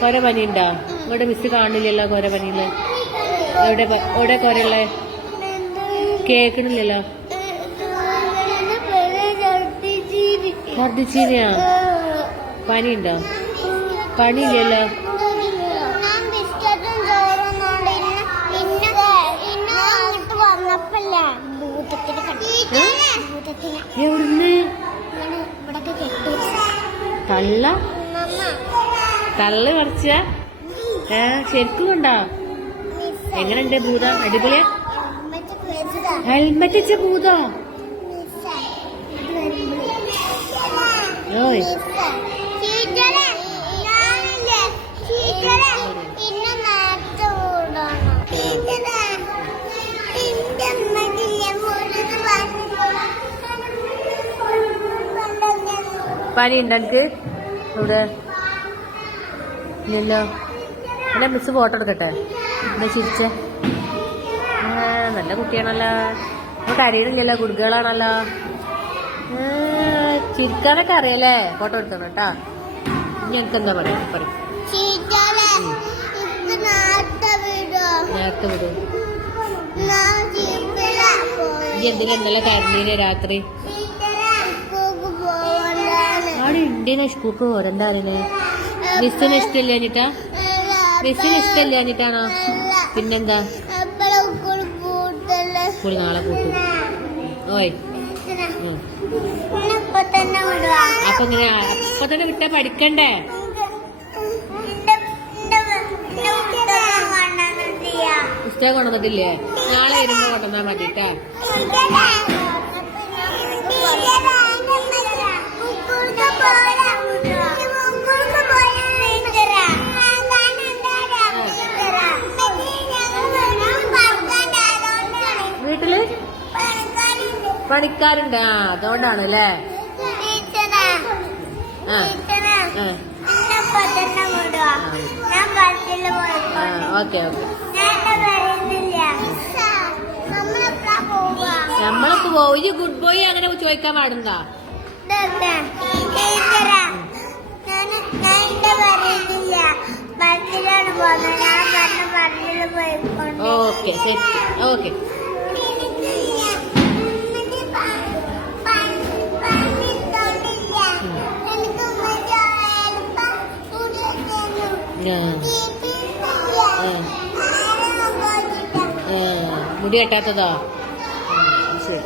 കൊര പനി ഉണ്ടോ ഇവിടെ മിസ് കാണില്ലല്ലോ കൊര പനിയിൽ എവിടെ എവിടെ കൊരയുള്ളേ കേക്കണില്ലല്ലോ ഛർദിച്ചീനയാ പനി ഉണ്ടോ പനിയില്ലല്ലോ എവിടുന്ന്? തള്ള? തള്ള് കുറച്ച ഏ ശരിക്കും ഉണ്ടോ എങ്ങനെയുണ്ട് ഭൂതം? അടിപൊളിയാ? ഹെൽമെറ്റ് വെച്ച ഭൂതം? ഓയ്. പനി ഉണ്ടെനിക്ക് ഇവിടെ. ഇല്ലല്ലോ എന്നെ മിസ് ഫോട്ടോ എടുക്കട്ടെ? എന്നാ ചിരിച്ചേ. നല്ല കുട്ടിയാണല്ലോ. നമുക്ക് കരയണില്ലല്ലോ കുടുക്കുകളാണല്ലോ ചിരിക്കാനൊക്കെ അറിയല്ലേ? ഫോട്ടോ എടുക്കണം കേട്ടാ. എനിക്ക് എന്താ പറയാ? പറയും. നേരത്തെ വിടും. ഇന്നലെ രാത്രി? അവിടെ ഉണ്ടേന്ന് സ്കൂൾക്ക് പോരണ്ട അറിയണേ മിസ്സിന് ഇഷ്ടമില്ല അനിട്ടാ മിസ്സിന് ഇഷ്ടമില്ല അനിട്ടാണോ പിന്നെന്താ? സ്കൂൾ നാളെ കൂട്ടും. ഓയ്. അപ്പൊ ഇങ്ങനെ അപ്പൊ തന്നെ വിട്ടാ പഠിക്കണ്ടേ? ഇഷ്ടം കൊണ്ടുവന്നിട്ടില്ലേ? നാളെ വരുമ്പോ കൊണ്ടുവന്നാ മതി കേട്ടാ പണിക്കാരുണ്ട്. ആ അതുകൊണ്ടാണ് അല്ലേ ഓക്കെ നമ്മളൊക്കെ പോയി ഗുഡ് ബോയ് അങ്ങനെ ചോദിക്കാൻ പാടുണ്ടോ? ഓക്കെ ശരി ഓക്കെ. മുടി കെട്ടാത്തതോ ശരി.